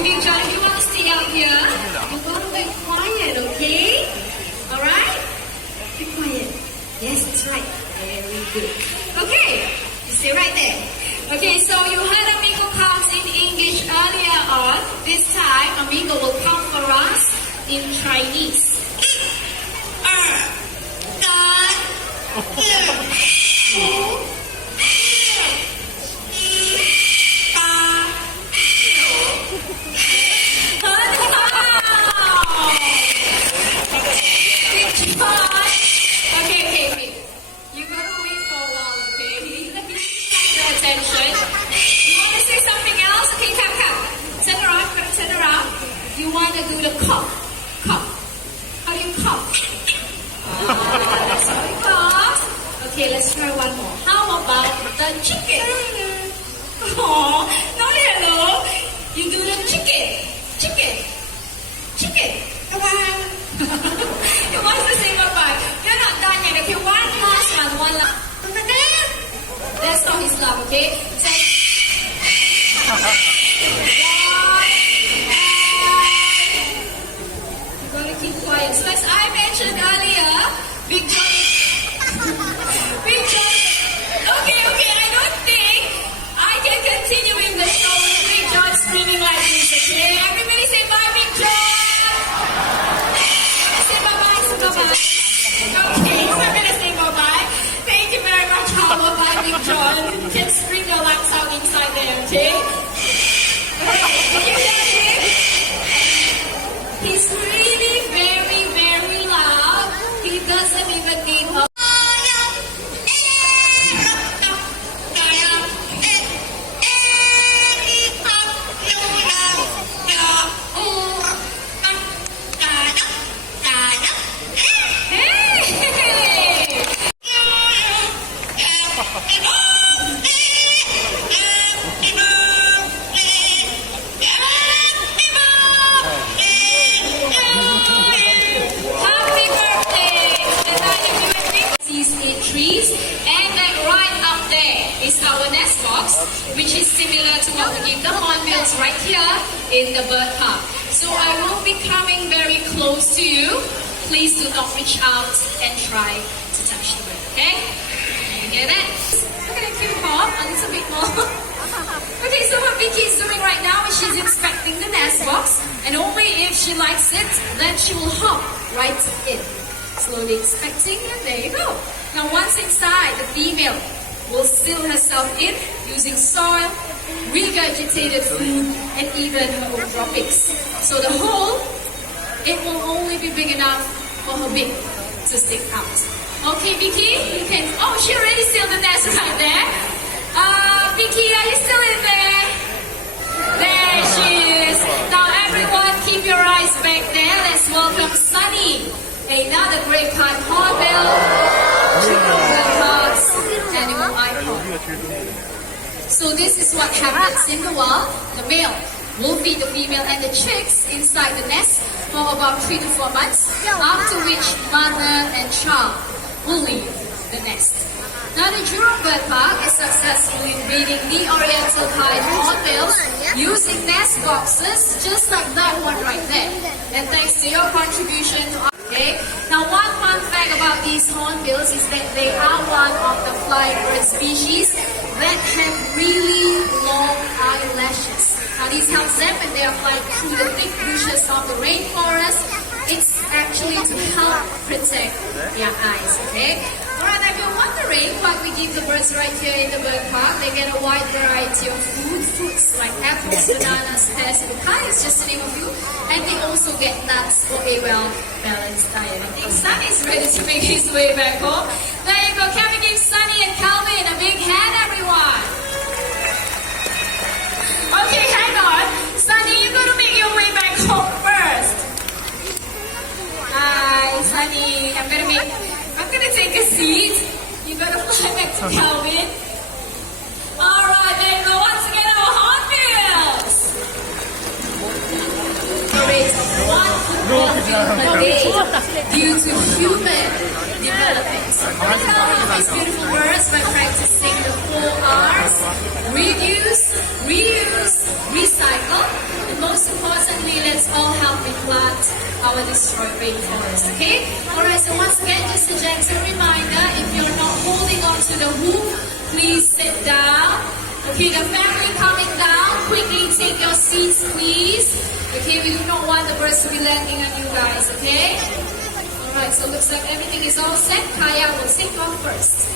Okay, Big John, if you want to stay out here, you got to be quiet, okay? Alright? Be quiet. Yes, that's right. Very good. Okay, you stay right there. Okay, so you heard Amigo counts in English earlier on. This time, Amigo will count for us in Chinese. You want to do the cough. Cough. How do you cough? That's how you cough. Okay, let's try one more. How about the chicken? Oh, not hello. You do the chicken. Chicken. Chicken. Come on. You want to say bye-bye. You're not done yet. Okay, one last one. One last. That's not his love, okay? Say. Keep quiet. So as I mentioned earlier, Big John. Big John. Okay, I don't think I can continue with the show with Big John screaming like this, okay? Everybody say bye, Big John. Say bye-bye, say bye-bye. Okay, so I'm gonna say bye-bye. Thank you very much, Howard. Bye, Big John. You can scream your lungs out inside there, okay? He's really very loud. He doesn't even need a... which is similar to what we give the hornbills right here in the bird park. So I will be coming very close to you. Please do not reach out and try to touch the bird, okay? You hear that? Look at the cute hop, a little bit more. Okay, so what Vicky is doing right now is she's inspecting the nest box, and only if she likes it, then she will hop right in. Slowly inspecting, and there you go. Now once inside, the female will seal herself in using soil, regurgitated food, and even her own droppings. So the hole, it will only be big enough for her beak to stick out. Okay, Vicky, you can... Oh, she already sealed the nest right there. Vicky, are you still in there? There she is. Now everyone, keep your eyes back there. Let's welcome Sunny, another great pied hornbill, Jurong Birds, animal icon. So this is what happens in the wild. The male will feed the female and the chicks inside the nest for about 3 to 4 months, after which mother and child will leave the nest. Now the Jurong Bird Park is successfully breeding the oriental pied hornbills using nest boxes just like that one right there. And thanks to your contribution to okay. Now one fun fact about these hornbills is that they are one of the flying bird species that have really long eyelashes. Now this helps them when they are flying through the thick bushes of the rainforest. It's actually to help protect their eyes, okay? Alright, if you're wondering what we give the birds right here in the bird park, they get a wide variety of foods like apples, bananas, pears, and papayas, just to name a few. And they also get nuts for a well-balanced diet. I think Sunny is ready to make his way back home. There you go. Can we give Sunny and Calvin a big hand, everyone? Okay, hang on. Sunny, you're going to make your way back home first. Hi, Sunny. I'm gonna take a seat. You gotta fly back to Calvin. Alright, there you go. Once again, our hornbills. Rate of 1 hornbill per day due to human development. These beautiful birds by practicing the 4 R's: reduce, reuse, recycle, and most all help replant our destroyed rainforest. Okay? Alright, so once again, just a gentle reminder, if you're not holding on to the hoop, please sit down. Okay, the family coming down, quickly take your seats, please. Okay, we do not want the birds to be landing on you guys, okay? Alright, so looks like everything is all set. Kaya will take off first.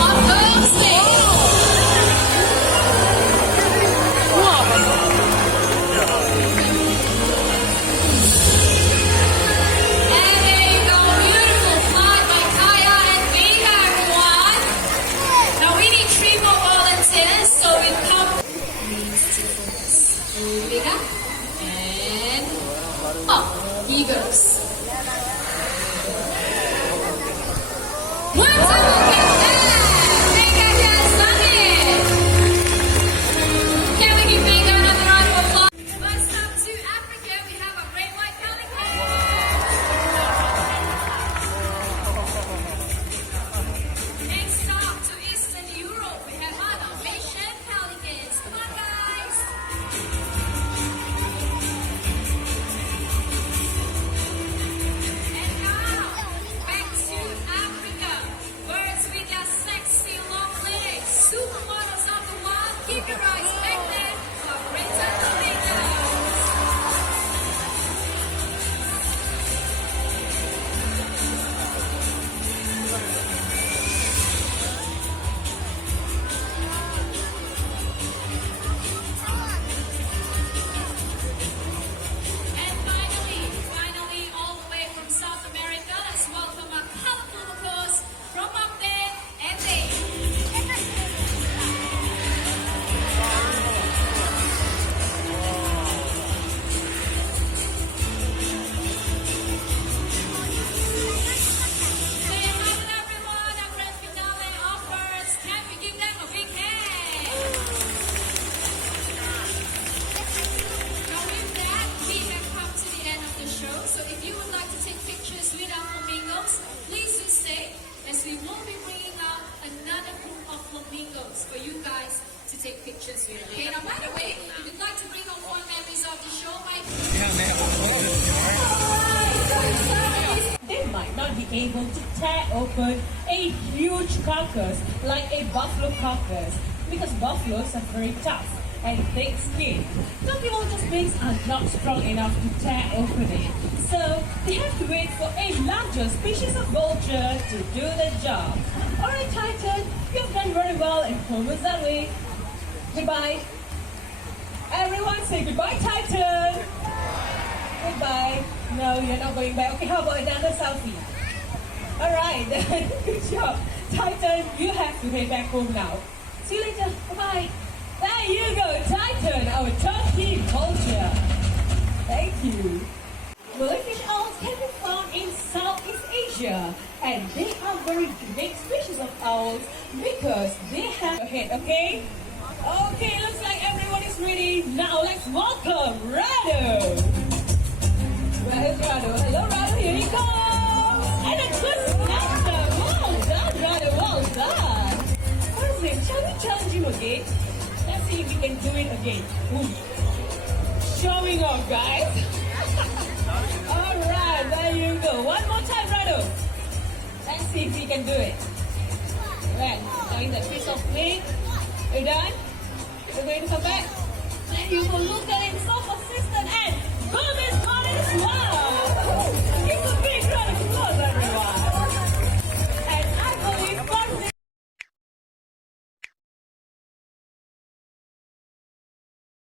On the stage. And there you go, beautiful flight by Kaya and Vega, everyone. Now we need 3 more volunteers, so we come. Vega. And up he goes. One, two, Vega has done it. Can we give Vega another round of applause? First up to Africa, we have a great white pelican. Next up to Eastern Europe, we have our Dalmatian pelicans. Come on, guys. And now, back to Africa. Birds with their sexy long legs. Supermodels of the wild. Keep your eyes back there for Britain Flamingos. And finally, all the way from South America, let's welcome our colorful locals from up there and there. Say hi to everyone, our grand finale offers. Can we give them a big hand? Now with that, we have come to the end of the show. So if you would like to take pictures with our flamingos, please do stay, as we will be bringing out another group of flamingos for you guys to take pictures with. Okay, now by the way, if you'd like to bring home fond memories of the show, They might not be able to tear open a huge carcass like a buffalo carcass because buffaloes are very tough and thick skinned. Some just pigs are not strong enough to tear open it. So they have to wait for a larger species of vulture to do the job. Alright, Titan, you've done very well and forwards that way. Goodbye. Everyone say goodbye, Titan. Goodbye. No, you're not going back. Okay, how about another selfie? Alright, then. Good job. Titan, you have to head back home now. See you later. Bye-bye. There you go, Titan, our turkey vulture. Thank you. Jellyfish owls can be found in Southeast Asia, and they are very unique species of owls because they have a head, okay? Okay, looks like everyone is ready. Now let's welcome Rado. Where's Rado? Hello, Rado, here he comes. And a twist master. Well done, Rado, well done. What is it? Shall we challenge him again? Let's see if we can do it again. Ooh. Showing off, guys. Alright, there you go. One more time, Rado. Let's see if we can do it. Well, showing that piece of meat. You done? You're going to come back? There you go. Look at